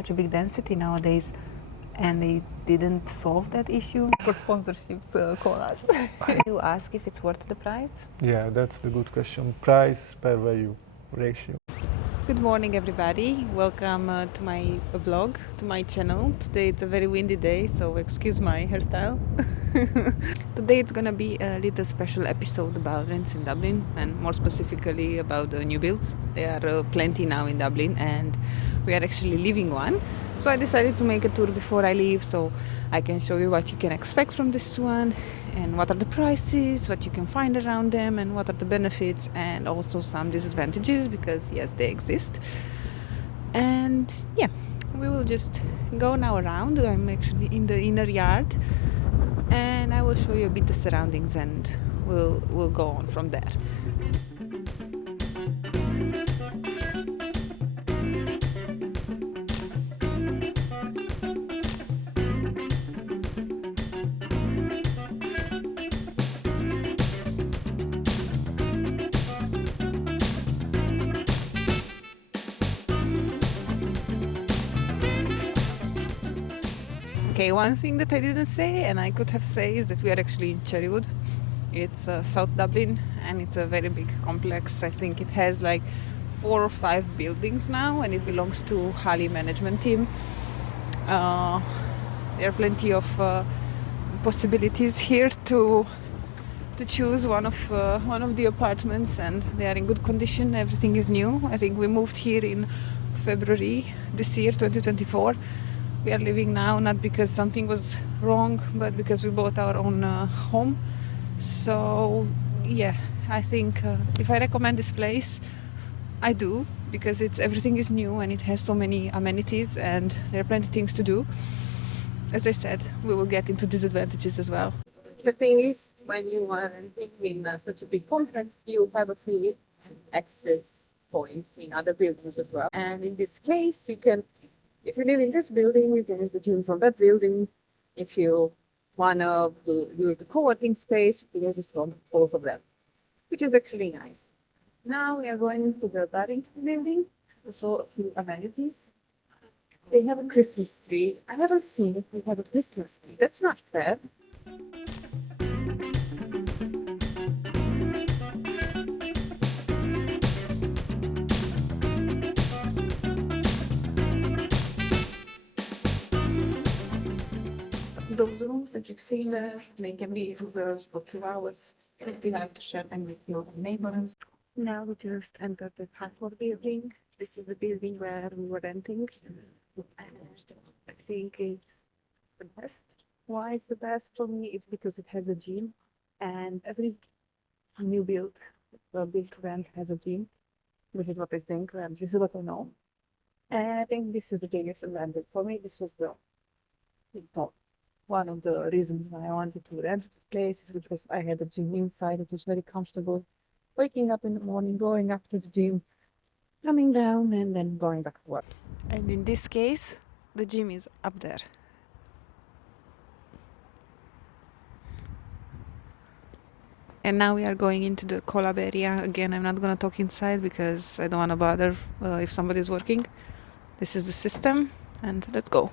such a big density nowadays, and they didn't solve that issue. For sponsorships, call us. You ask if it's worth the price? Yeah, that's the good question. Price per value ratio. Good morning, everybody. Welcome to my vlog, to my channel. Today it's a very windy day, so excuse my hairstyle. Today it's gonna be a little special episode about rents in Dublin, and more specifically about the new builds. There are plenty now in Dublin, and we are actually leaving one. So I decided to make a tour before I leave, so I can show you what you can expect from this one, and what are the prices, what you can find around them, and what are the benefits, and also some disadvantages, because yes, they exist. And yeah, we will just go now around. I'm actually in the inner yard, and I will show you a bit the surroundings, and we'll go on from there. Okay, one thing that I didn't say and I could have said is that we are actually in Cherrywood. It's South Dublin, and it's a very big complex. I think it has like 4 or 5 buildings now, and it belongs to Hali management team. There are plenty of possibilities here to choose one of the apartments, and they are in good condition. Everything is new. I think we moved here in February this year, 2024. We are living now not because something was wrong, but because we bought our own home. So yeah, I think if I recommend this place, I do, because everything is new and it has so many amenities, and there are plenty of things to do. As I said, we will get into disadvantages as well. The thing is, when you are living in such a big complex, you have a few access points in other buildings as well. And in this case, you can, if you live in this building, you can use the gym from that building. If you want to use the co-working space, you can use it from both of them, which is actually nice. Now we are going to the Barrington building to show a few amenities. They have a Christmas tree. I haven't seen if they have a Christmas tree. That's not fair. Those rooms that you've seen there, they can be reserved for 2 hours if you have to share them with your neighbors. Now we just entered the Hartford building. This is the building where we were renting. And I think it's the best. Why it's the best for me? It's because it has a gym, and every new build to rent has a gym. This is what I think, and this is what I know. And I think this is the biggest advantage for me. This was the top. One of the reasons why I wanted to rent this place is because I had a gym inside. It was very comfortable. Waking up in the morning, going up to the gym, coming down, and then going back to work. And in this case, the gym is up there. And now we are going into the collab area. Again, I'm not going to talk inside because I don't want to bother if somebody's working. This is the system, and let's go.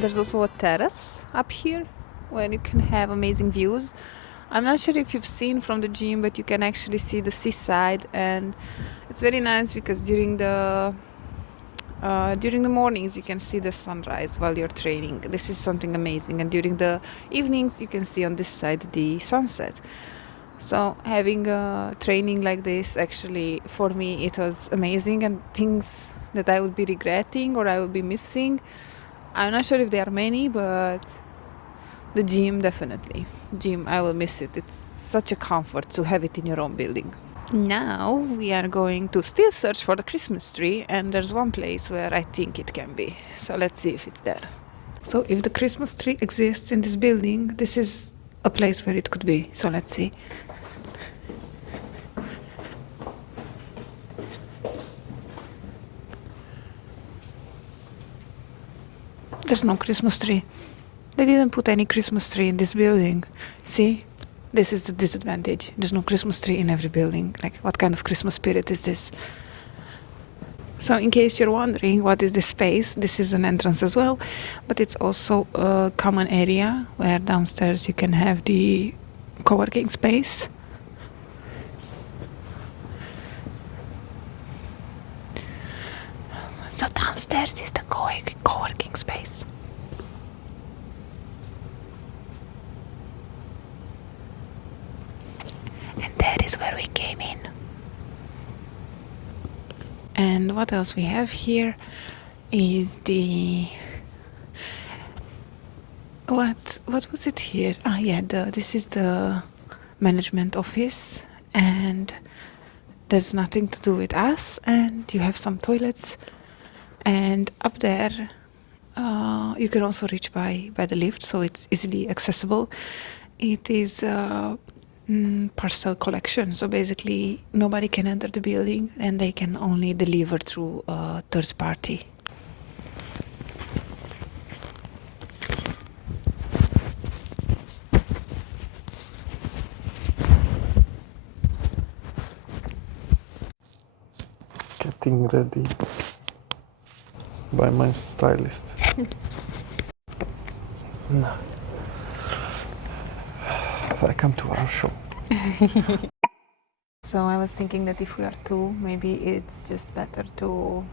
There's also a terrace up here where you can have amazing views. I'm not sure if you've seen from the gym, but you can actually see the seaside, and it's very nice because during the mornings you can see the sunrise while you're training. This is something amazing. And during the evenings you can see on this side the sunset. So having a training like this, actually, for me, it was amazing. And things that I would be regretting or I would be missing, I'm not sure if there are many, but the gym, definitely. Gym, I will miss it. It's such a comfort to have it in your own building. Now we are going to still search for the Christmas tree, and there's one place where I think it can be. So let's see if it's there. So if the Christmas tree exists in this building, this is a place where it could be. So let's see. There's no Christmas tree. They didn't put any Christmas tree in this building. See? This is the disadvantage. There's no Christmas tree in every building. Like, what kind of Christmas spirit is this? So in case you're wondering what is this space, this is an entrance as well, but it's also a common area where downstairs you can have the co-working space. So downstairs is the co-working space. And that is where we came in. And what else we have here is the... What was it here? This is the management office, and there's nothing to do with us, and you have some toilets, and up there you can also reach by the lift, so it's easily accessible. It is parcel collection, so basically nobody can enter the building and they can only deliver through a third party. Getting ready by my stylist. No. Welcome to our show. So I was thinking that if we are two, maybe it's just better to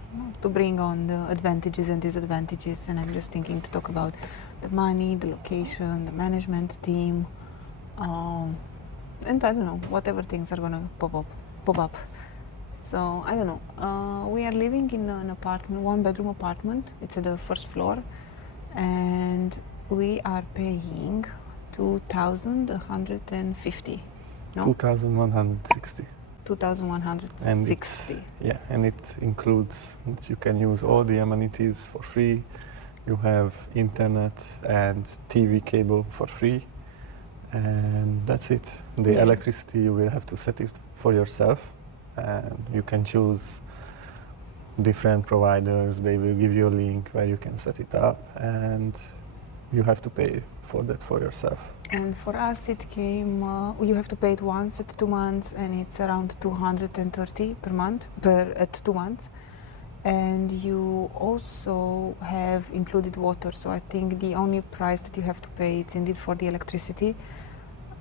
bring on the advantages and disadvantages, and I'm just thinking to talk about the money, the location, the management team, and I don't know, whatever things are gonna pop up. So I don't know. We are living in an apartment, one-bedroom apartment. It's at the first floor, and we are paying 2,150. No? 2,160. 2,160. And it includes that you can use all the amenities for free. You have internet and TV cable for free, and that's it. The electricity, you will have to set it for yourself, and you can choose different providers. They will give you a link where you can set it up, and you have to pay for that for yourself. And for us it came, you have to pay it once at 2 months, and it's around 230 per month, at 2 months. And you also have included water, so I think the only price that you have to pay is indeed for the electricity.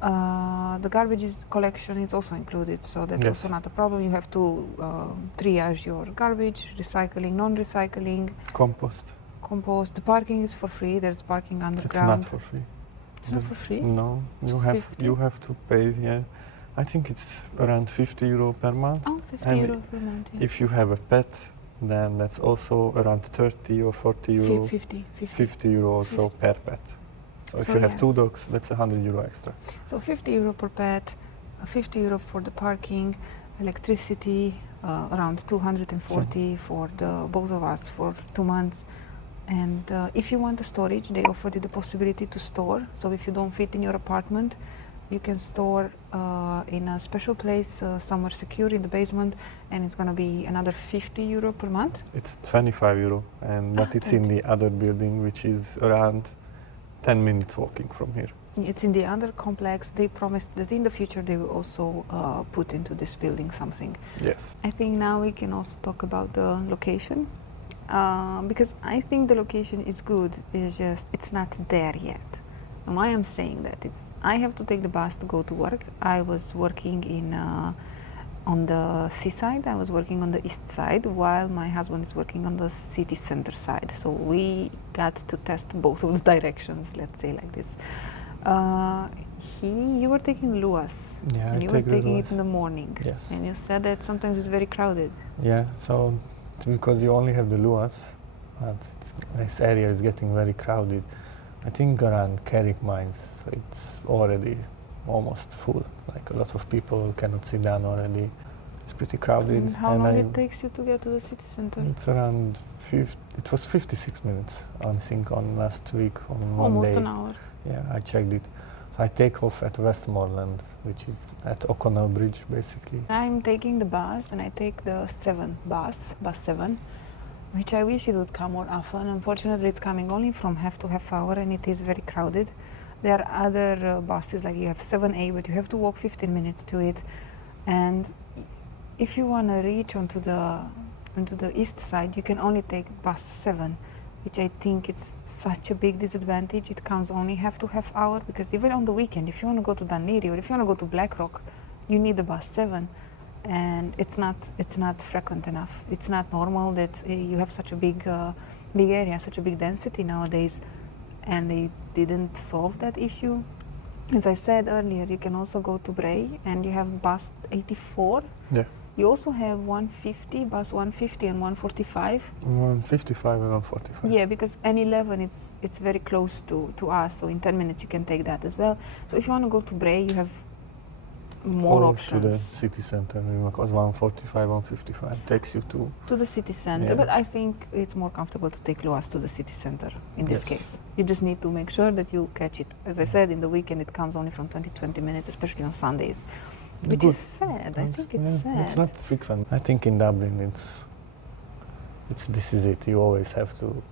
The garbage collection is also included, so that's also not a problem. You have to triage your garbage, recycling, non-recycling. Compost. The parking is for free. There's parking underground. It's not for free. It's not for free? No, you have to pay. Yeah, I think it's around 50 euro per month. Oh, 50 euro per month. Yeah. If you have a pet, then that's also around 30 or 40 euro. 50 euro also per pet. So if you have 2 dogs, that's 100 euro extra. So 50 euro per pet, 50 euro for the parking, electricity, around 240 for both of us for 2 months. And if you want a storage, they offer you the possibility to store. So if you don't fit in your apartment, you can store in a special place, somewhere secure in the basement, and it's going to be another 50 euro per month. It's 25 euro, but it's in the other building, which is around 10 minutes walking from here. It's in the other complex. They promised that in the future they will also put into this building something. Yes. I think now we can also talk about the location. Because I think the location is good, it's just, it's not there yet. And why I'm saying that, I have to take the bus to go to work. I was working on the seaside, I was working on the east side, while my husband is working on the city center side. So we got to test both of the directions, let's say like this. Uh, you were taking Luas, Yeah, and I you were take the taking it Luas. in the morning. Yes. And you said that sometimes it's very crowded. Yeah, so it's because you only have the Luas, but this area is getting very crowded. I think around Carrick Mines, so it's already almost full. Like a lot of people cannot sit down already. It's pretty crowded. And how long it takes you to get to the city center? It's around it was 56 minutes, I think, on last week on one Almost day. an hour. Yeah, I checked it. So I take off at Westmoreland, which is at O'Connell Bridge, basically. I'm taking the bus, and I take the 7 bus 7, which I wish it would come more often. Unfortunately, it's coming only from half to half hour, and it is very crowded. There are other buses, like you have 7A, but you have to walk 15 minutes to it. And if you want to reach onto the east side, you can only take bus 7, which I think it's such a big disadvantage. It comes only half to half hour, because even on the weekend, if you want to go to Dunleary or if you want to go to Blackrock, you need the bus 7, and it's not frequent enough. It's not normal that you have such a big area, such a big density nowadays, and they didn't solve that issue. As I said earlier, you can also go to Bray, and you have bus 84. Yeah. You also have 150, bus 150 and 145. 155 and 145. Yeah, because N11, it's very close to us, so in 10 minutes you can take that as well. So if you want to go to Bray, you have more or options. to the city center, because 145, 155 takes you to the city center. Yeah. But I think it's more comfortable to take Luas to the city center in this Yes. case. You just need to make sure that you catch it. As I said, in the weekend it comes only from 20 minutes, especially on Sundays. Which Good. is sad. I think it's Yeah, sad. It's not frequent. I think in Dublin, this is it. You always have to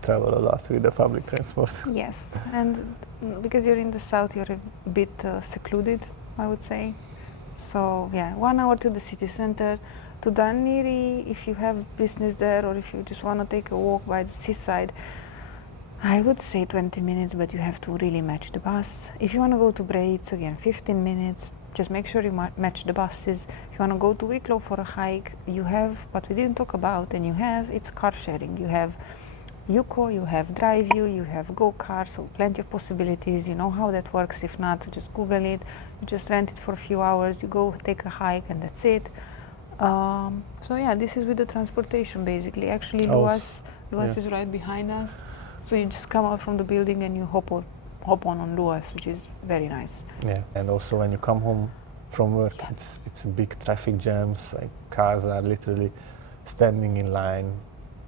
travel a lot with the public transport. Yes, and because you're in the south, you're a bit secluded, I would say. So yeah, 1 hour to the city center. To Dunleary, if you have business there, or if you just want to take a walk by the seaside, I would say 20 minutes, but you have to really match the bus. If you want to go to Bray, it's again 15 minutes. Just make sure you match the buses. If you want to go to Wicklow for a hike, you have what we didn't talk about, and it's car sharing. You have Yuko, you have DriveU, you have go-kart, so plenty of possibilities. You know how that works. If not, just Google it. You just rent it for a few hours. You go take a hike, and that's it. So yeah, this is with the transportation basically. Actually, Luas is right behind us. So you just come out from the building and you hop on Luas, which is very nice. Yeah, and also when you come home from work, it's big traffic jams. Like cars are literally standing in line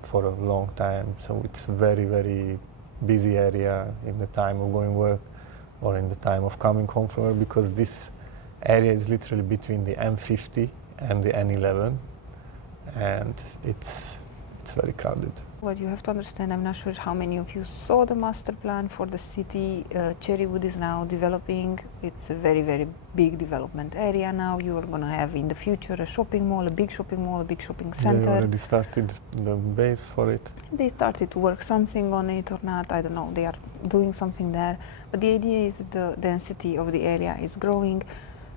for a long time. So it's a very, very busy area in the time of going work or in the time of coming home from work, because this area is literally between the M50 and the N11, and it's very crowded. What you have to understand, I'm not sure how many of you saw the master plan for the city. Cherrywood is now developing. It's a very, very big development area now. You are going to have in the future a shopping mall, a big shopping mall, a big shopping center. They already started the base for it. They started to work something on it or not, I don't know. They are doing something there. But the idea is the density of the area is growing.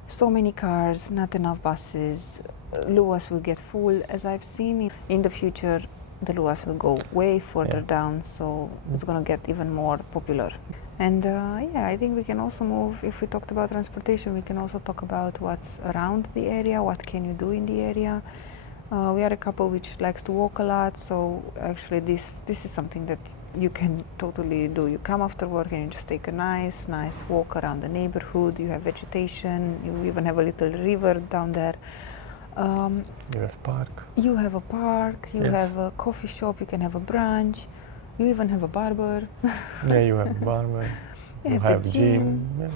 So many cars, not enough buses. Luas will get full. As I've seen in the future, the Luas will go way further down, so it's going to get even more popular. And I think we can also move, if we talked about transportation, we can also talk about what's around the area, what can you do in the area. We are a couple which likes to walk a lot, so actually this is something that you can totally do. You come after work and you just take a nice walk around the neighborhood. You have vegetation, you even have a little river down there. You have park. You have a park, you have a coffee shop, you can have a brunch, you even have a barber. Yeah, you have a barber, you have gym. Yeah.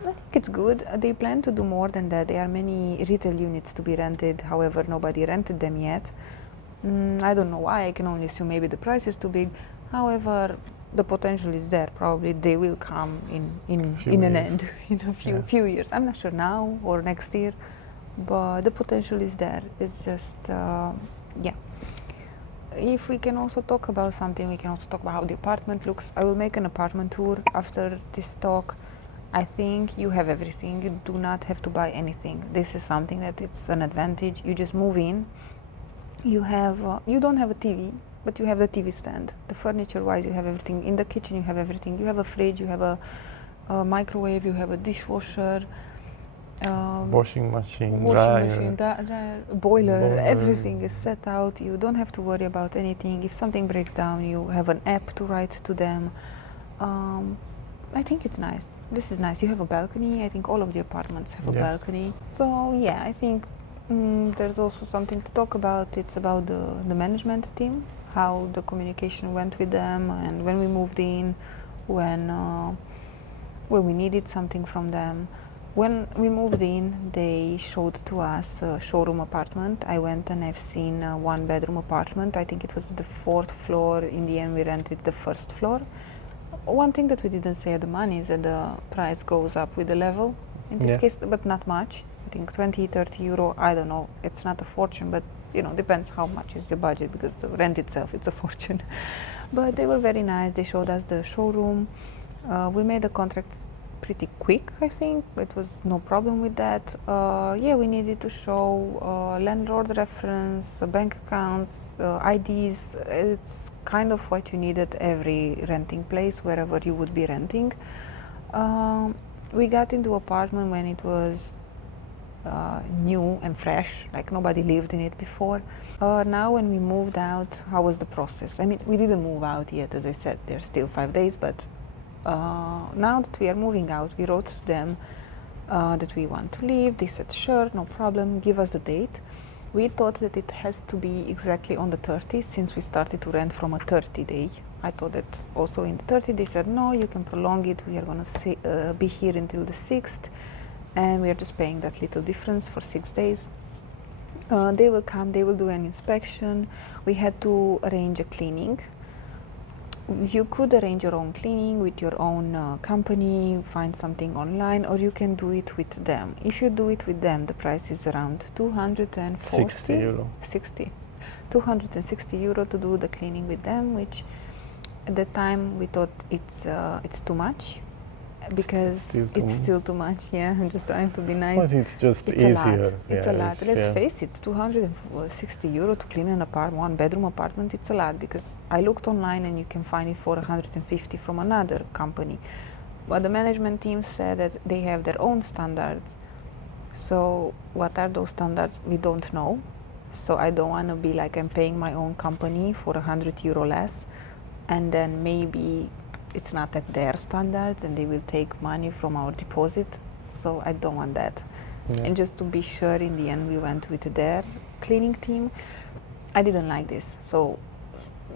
I think it's good. They plan to do more than that. There are many retail units to be rented, however, nobody rented them yet. I don't know why, I can only assume maybe the price is too big. However, the potential is there. Probably they will come in an end, in a few years. I'm not sure now or next year. But the potential is there. It's just, If we can also talk about something, we can also talk about how the apartment looks. I will make an apartment tour after this talk. I think you have everything. You do not have to buy anything. This is something that it's an advantage. You just move in. You don't have a TV. but you have the TV stand. The furniture-wise, you have everything. In the kitchen, you have everything. You have a fridge, you have a microwave, you have a dishwasher, Washing machine, dryer, boiler, boiler. everything is set out. You don't have to worry about anything. If something breaks down, you have an app to write to them. I think it's nice. This is nice. You have a balcony. I think all of the apartments have a Yes. balcony. So yeah, I think there's also something to talk about. It's about the management team, how the communication went with them, and when we moved in, when we needed something from them. When we moved in, they showed to us a showroom apartment. I went and I've seen a one-bedroom apartment. I think it was the 4th floor. In the end, we rented the 1st floor. One thing that we didn't say at the money is that the price goes up with the level. In this case, but not much. I think 20, 30 euro, I don't know. It's not a fortune, but depends how much is your budget, because the rent itself, it's a fortune. But they were very nice. They showed us the showroom. We made the contracts pretty quick, I think. It was no problem with that. We needed to show landlord reference, bank accounts, IDs. It's kind of what you need at every renting place, wherever you would be renting. We got into apartment when it was new and fresh, like nobody lived in it before. Now when we moved out, how was the process? I mean, we didn't move out yet, as I said, there's still 5 days, but now that we are moving out, we wrote to them that we want to leave. They said, sure, no problem, give us the date. We thought that it has to be exactly on the 30th, since we started to rent from a 30-day. I thought that also in the 30, they said, no, you can prolong it. We are going to be here until the 6th, and we are just paying that little difference for 6 days. They will come, they will do an inspection. We had to arrange a cleaning. You could arrange your own cleaning with your own company, find something online, or you can do it with them. If you do it with them, the price is around 60 euro. 260 euro to do the cleaning with them, which at the time we thought it's too much, because it's still too much. Yeah, I'm just trying to be nice. But it's just It's easier. It's a lot. Let's face it, 260 euro to clean an one-bedroom apartment, it's a lot, because I looked online and you can find it for 150 from another company. But the management team said that they have their own standards. So what are those standards? We don't know. So I don't want to be like I'm paying my own company for 100 euro less, and then maybe it's not at their standards and they will take money from our deposit. So I don't want that. Yeah. And just to be sure, in the end we went with their cleaning team. I didn't like this, so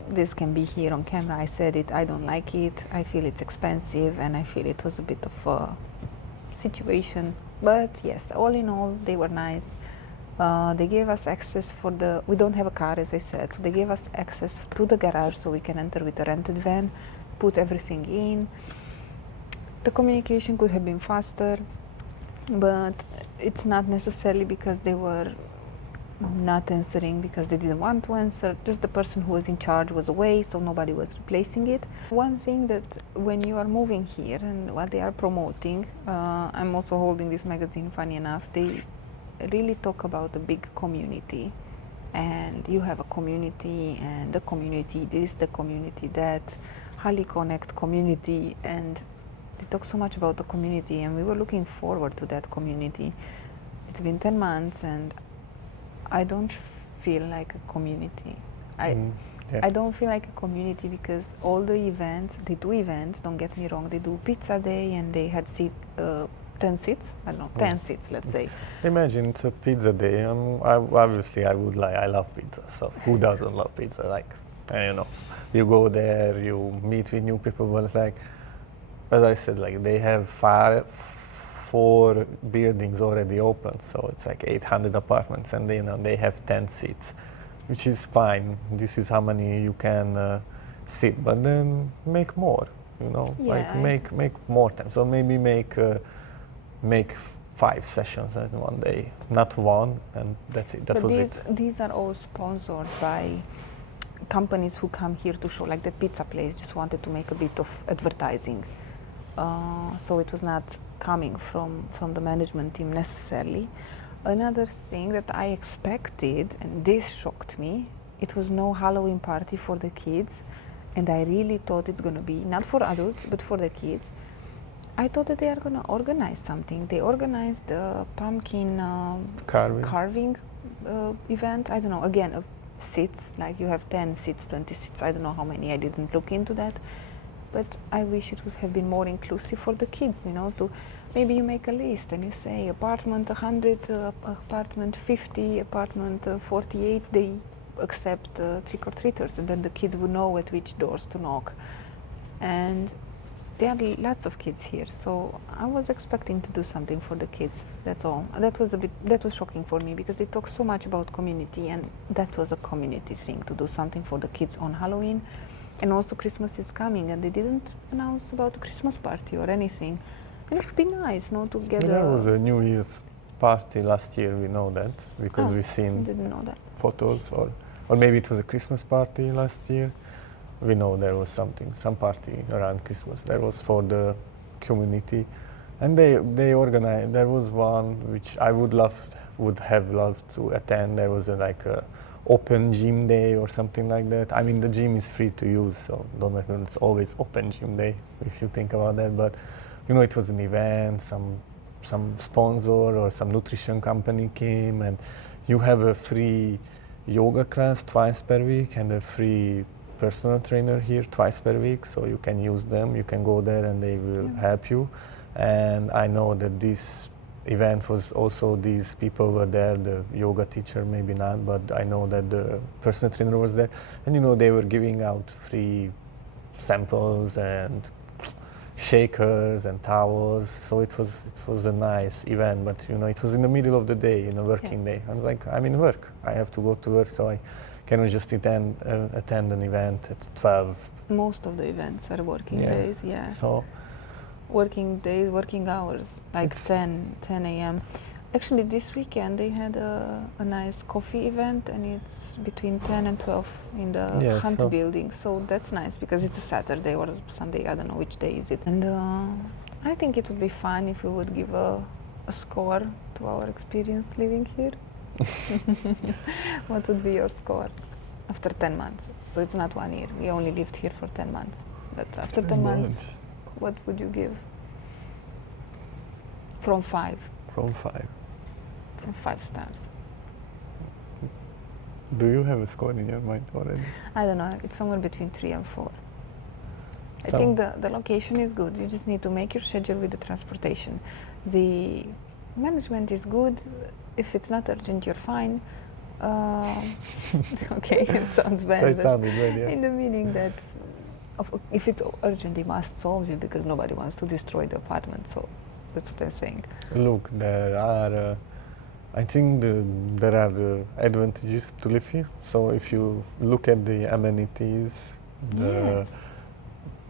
this can be here on camera. I said it, I don't like it. I feel it's expensive, and I feel it was a bit of a situation. But yes, all in all, they were nice. They gave us access we don't have a car, as I said, so they gave us access to the garage so we can enter with a rented van, put everything in. The communication could have been faster, but it's not necessarily because they were not answering because they didn't want to answer. Just the person who was in charge was away, so nobody was replacing it. One thing that when you are moving here and what they are promoting, I'm also holding this magazine, funny enough, they really talk about the big community, and you have a community, and the community this, the community that, Hali Connect community, and they talk so much about the community, and we were looking forward to that community. It's been 10 months and I don't feel like a community. I don't feel like a community, because all the events, they do events, don't get me wrong, they do pizza day, and they had 10 seats, I don't know, 10 seats, let's say. Imagine it's a pizza day. Obviously, I love pizza, so who doesn't love pizza? Like, you go there, you meet with new people, but it's like, as I said, like they have 4 buildings already open, so it's like 800 apartments, and they have 10 seats, which is fine. This is how many you can sit, but then make more, make more time. So maybe make 5 sessions in one day, not one, and that's it. These are all sponsored by companies who come here to show, like the pizza place just wanted to make a bit of advertising. So it was not coming from the management team necessarily. Another thing that I expected, and this shocked me, it was no Halloween party for the kids, and I really thought it's gonna be not for adults but for the kids. I thought that they are gonna organize something. They organized a pumpkin carving event. I don't know, again, of seats, like you have 10 seats, 20 seats, I don't know how many, I didn't look into that. But I wish it would have been more inclusive for the kids, you know, to maybe you make a list and you say apartment 100, apartment 50, apartment 48, they accept trick-or-treaters, and then the kids would know at which doors to knock. And there are lots of kids here, so I was expecting to do something for the kids, that's all. That was shocking for me, because they talk so much about community, and that was a community thing, to do something for the kids on Halloween. And also Christmas is coming, and they didn't announce about a Christmas party or anything. And it would be nice, no, to get There was a New Year's party last year, we know that, because we've seen didn't know that. photos, or maybe it was a Christmas party last year. We know there was some party around Christmas. There was for the community, and they organized. There was one which I would have loved to attend. There was a open gym day or something like that. I mean, the gym is free to use, so don't reckon it's always open gym day if you think about that. But you know, it was an event. Some sponsor or some nutrition company came, and you have a free yoga class twice per week and a free personal trainer here twice per week, so you can use them. You can go there and they will help you. And I know that this event was also, these people were there, the yoga teacher maybe not, but I know that the personal trainer was there, and you know, they were giving out free samples and shakers and towels, so it was a nice event. But you know, it was in the middle of the day, in a working day. I was like, I'm in work, I have to go to work, so I cannot just attend an event at 12. Most of the events are working days, So working days, working hours, like 10 a.m. Actually, this weekend they had a nice coffee event, and it's between 10 and 12 in the Hunt building. So that's nice, because it's a Saturday or Sunday, I don't know which day is it. And I think it would be fun if we would give a score to our experience living here. What would be your score after 10 months? So it's not 1 year, we only lived here for 10 months. But after 10 months, what would you give? From 5? From 5. From 5 stars. Do you have a score in your mind already? I don't know, it's somewhere between 3 and 4. I think the location is good. You just need to make your schedule with the transportation. The management is good. If it's not urgent, you're fine. Okay, it sounds bad. So it sounded bad, yeah. In the meaning that if it's urgent, they must solve it, because nobody wants to destroy the apartment. So that's what I'm saying. Look, there are, I think there are the advantages to live here. So if you look at the amenities,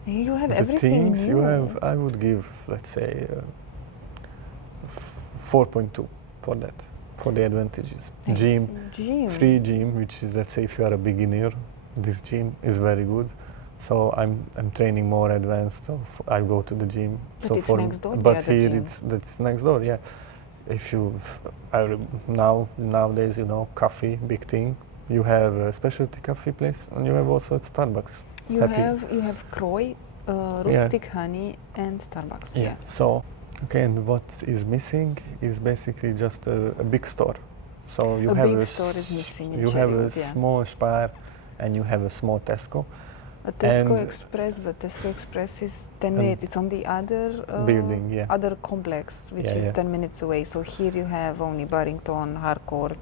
you have the everything things new. you have, I would give, let's say, 4.2 for that, for the advantages. Gym, free gym, which is, let's say, if you are a beginner, this gym is very good. So I'm training more advanced, so I go to the gym. But so it's next door. But here it's next door, yeah. If you nowadays, you know, coffee, big thing. You have a specialty coffee place, and you have also at Starbucks. You have Croy, rustic honey, and Starbucks. Yeah. So, okay, and what is missing is basically just a big store. So you have big store is missing in You have a Cherrywood, small Spar, and you have a small Tesco. A Tesco Express, but Tesco Express is 10 minutes. It's on the other building, other complex, which is 10 minutes away. So here you have only Barrington, Harcourt,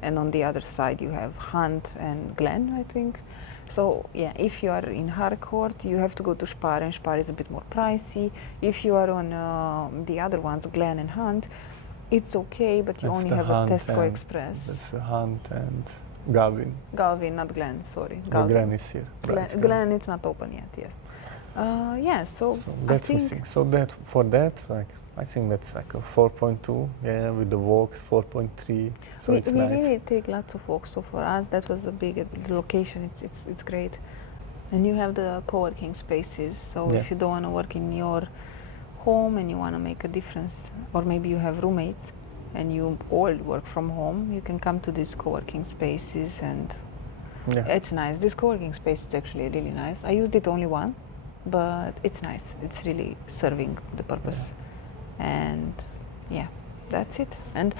and on the other side you have Hunt and Glen, I think. So yeah, if you are in Harcourt, you have to go to Spar, and Spar is a bit more pricey. If you are on the other ones, Glen and Hunt, it's okay, but you only have a Tesco Express. That's Hunt and Galvin. Galvin, not Glen, sorry. Glen is here. Glen, it's not open yet, yes. So that's missing. So that, for that, like, I think that's like a 4.2, with the walks, 4.3, so it's nice. We really take lots of walks, so for us, that was the location, it's great. And you have the co-working spaces, so if you don't want to work in your home and you want to make a difference, or maybe you have roommates, and you all work from home, you can come to these co-working spaces and Yeah. It's nice. This co-working space is actually really nice. I used it only once, but it's nice. It's really serving the purpose. And yeah, that's it. And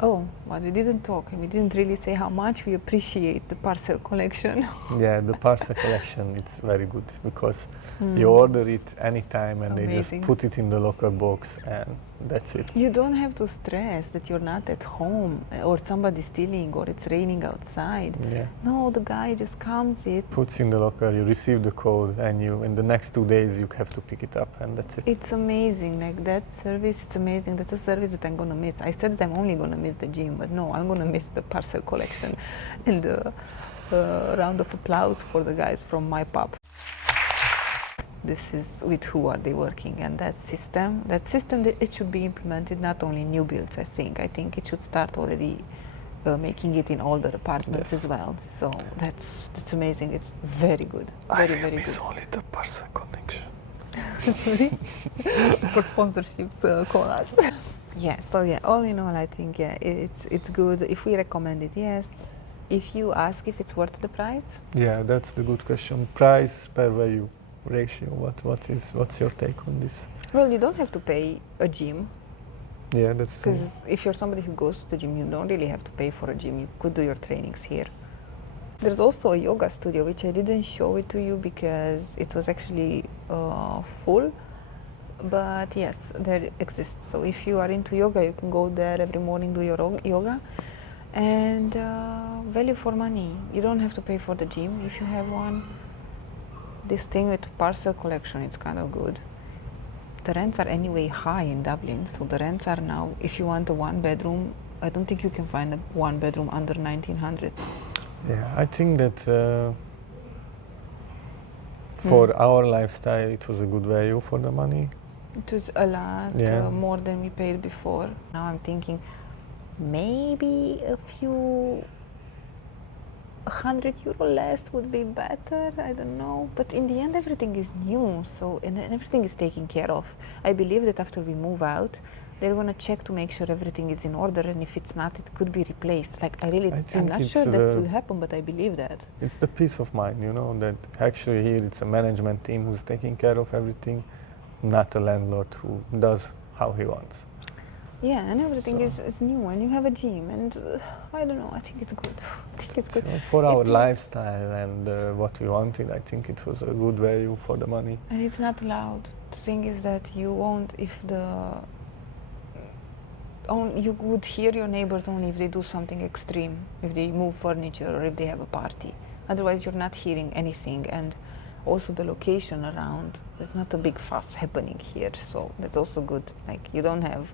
oh, but we didn't talk. We didn't really say how much we appreciate the parcel collection. Yeah, the parcel collection, it's very good because you order it anytime and they just Amazing. put it in the locker box and that's it. You don't have to stress that you're not at home or somebody's stealing or it's raining outside. Yeah. No, the guy just comes it. Puts in the locker, you receive the code, and you in the next 2 days you have to pick it up, and that's it. It's amazing. Like that service, it's amazing. That's a service that I'm gonna miss. I said that I'm only gonna miss the gym, but no, I'm gonna miss the parcel collection and the round of applause for the guys from my pub. This is with who are they working, and that system that it should be implemented not only in new builds. I think it should start already making it in older apartments Yes. as well. So that's amazing. It's very good. Very very good. only the parcel connection. Sorry for sponsorships, call us. Yeah. So yeah, all in all, I think it's good. If we recommend it, yes. If you ask if it's worth the price, Yeah, that's the good question. Price per value ratio. What's your take on this? well, you don't have to pay a gym. Yeah, that's true. Because if you're somebody who goes to the gym, you don't really have to pay for a gym. You could do your trainings here. There's also a yoga studio, which I didn't show it to you because it was actually full. But yes, there exists. So if you are into yoga, you can go there every morning, do your yoga. And value for money. You don't have to pay for the gym if you have one. This thing with parcel collection, it's kind of good. The rents are anyway high in Dublin, so the rents are now, if you want a one bedroom, I don't think you can find a one bedroom under 1900. Yeah, I think that for our lifestyle, it was a good value for the money. It was a lot Yeah. more than we paid before. Now I'm thinking maybe a few €100 less would be better. I don't know, but in the end everything is new, so and everything is taken care of. I believe that after we move out, they're gonna check to make sure everything is in order, and if it's not, it could be replaced. Like I I'm think not it's sure that will happen, but I believe that. It's the peace of mind, you know, that actually here it's a management team who's taking care of everything, not a landlord who does how he wants. Yeah, and everything So- is new, and you have a gym, and I don't know. I think it's good. I think it's good. So for our It is- lifestyle and what we wanted, I think it was a good value for the money. And it's not loud. The thing is that you won't if you would hear your neighbors only if they do something extreme, if they move furniture or if they have a party. Otherwise, you're not hearing anything. And also the location around, there's not a big fuss happening here, so that's also good. Like you don't have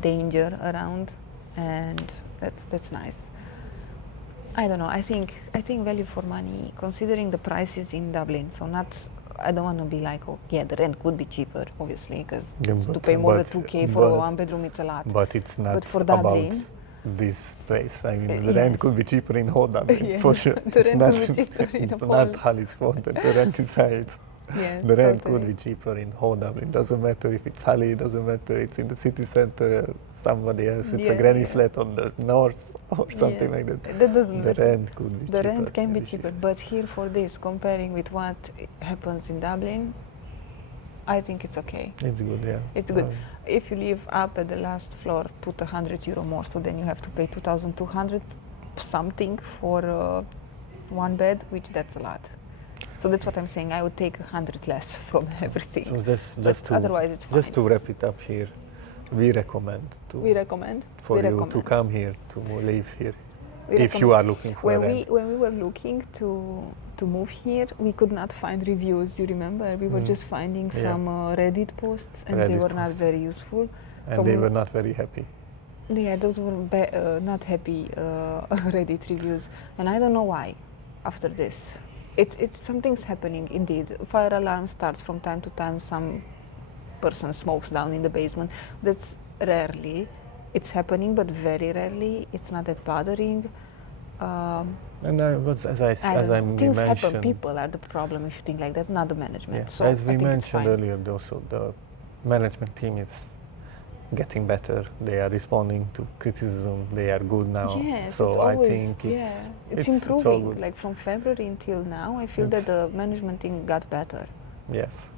danger around, and that's nice. I don't know. I think value for money, considering the prices in Dublin. So not. I don't want to be like, oh yeah, the rent could be cheaper, obviously, because Yeah, to pay more than but- 2K for a but- one bedroom, it's a lot. But it's not But for about Dublin- this place. I mean, the rent yes. could be cheaper in whole Dublin, Yeah, for sure. the rent could be cheaper in It's the not whole- Halli's fault that the rent is high. Yes, The rent totally. could be cheaper in whole Dublin. Doesn't matter if it's Hali, doesn't matter it's in the city center, somebody else. It's a Yeah, granny yeah. flat on the north or something Yes, like that. That doesn't The matter. rent could be The cheaper. rent can be very cheaper, but here for this, comparing with what happens in Dublin, I think it's okay. It's good, yeah. It's good. If you live up at the last floor, put €100 more, so then you have to pay 2,200 something for one bed, which that's a lot. So that's what I'm saying. I would take 100 less from everything. So just But to otherwise, it's just fine. to wrap it up here, we recommend We recommend. for we you recommend. to come here, to live here, We if you recommend. are looking for When rent. we were looking to move here, we could not find reviews. You remember? We were just finding Yeah. some Reddit posts, and they Reddit were not posts. very useful. And so they we- were not very happy. Yeah, those were not happy Reddit reviews, and I don't know why. After this, it's something's happening indeed. Fire alarm starts from time to time. Some person smokes down in the basement. That's rarely. It's happening, but very rarely. It's not that bothering. And I was, as I Things mentioned, happen. People are the problem if you think like that, not the management. yeah, So as I we think it's mentioned fine. earlier, also the management team is getting better. They are responding to criticism. They are good now. Yes, So it's I always, think it's all improving. good. Like from February until now, I feel that the management team got better. Yes.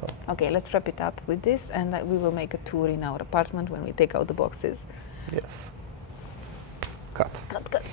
So Okay, let's wrap it up with this, and we will make a tour in our apartment when we take out the boxes. yes. Cut. Cut, cut.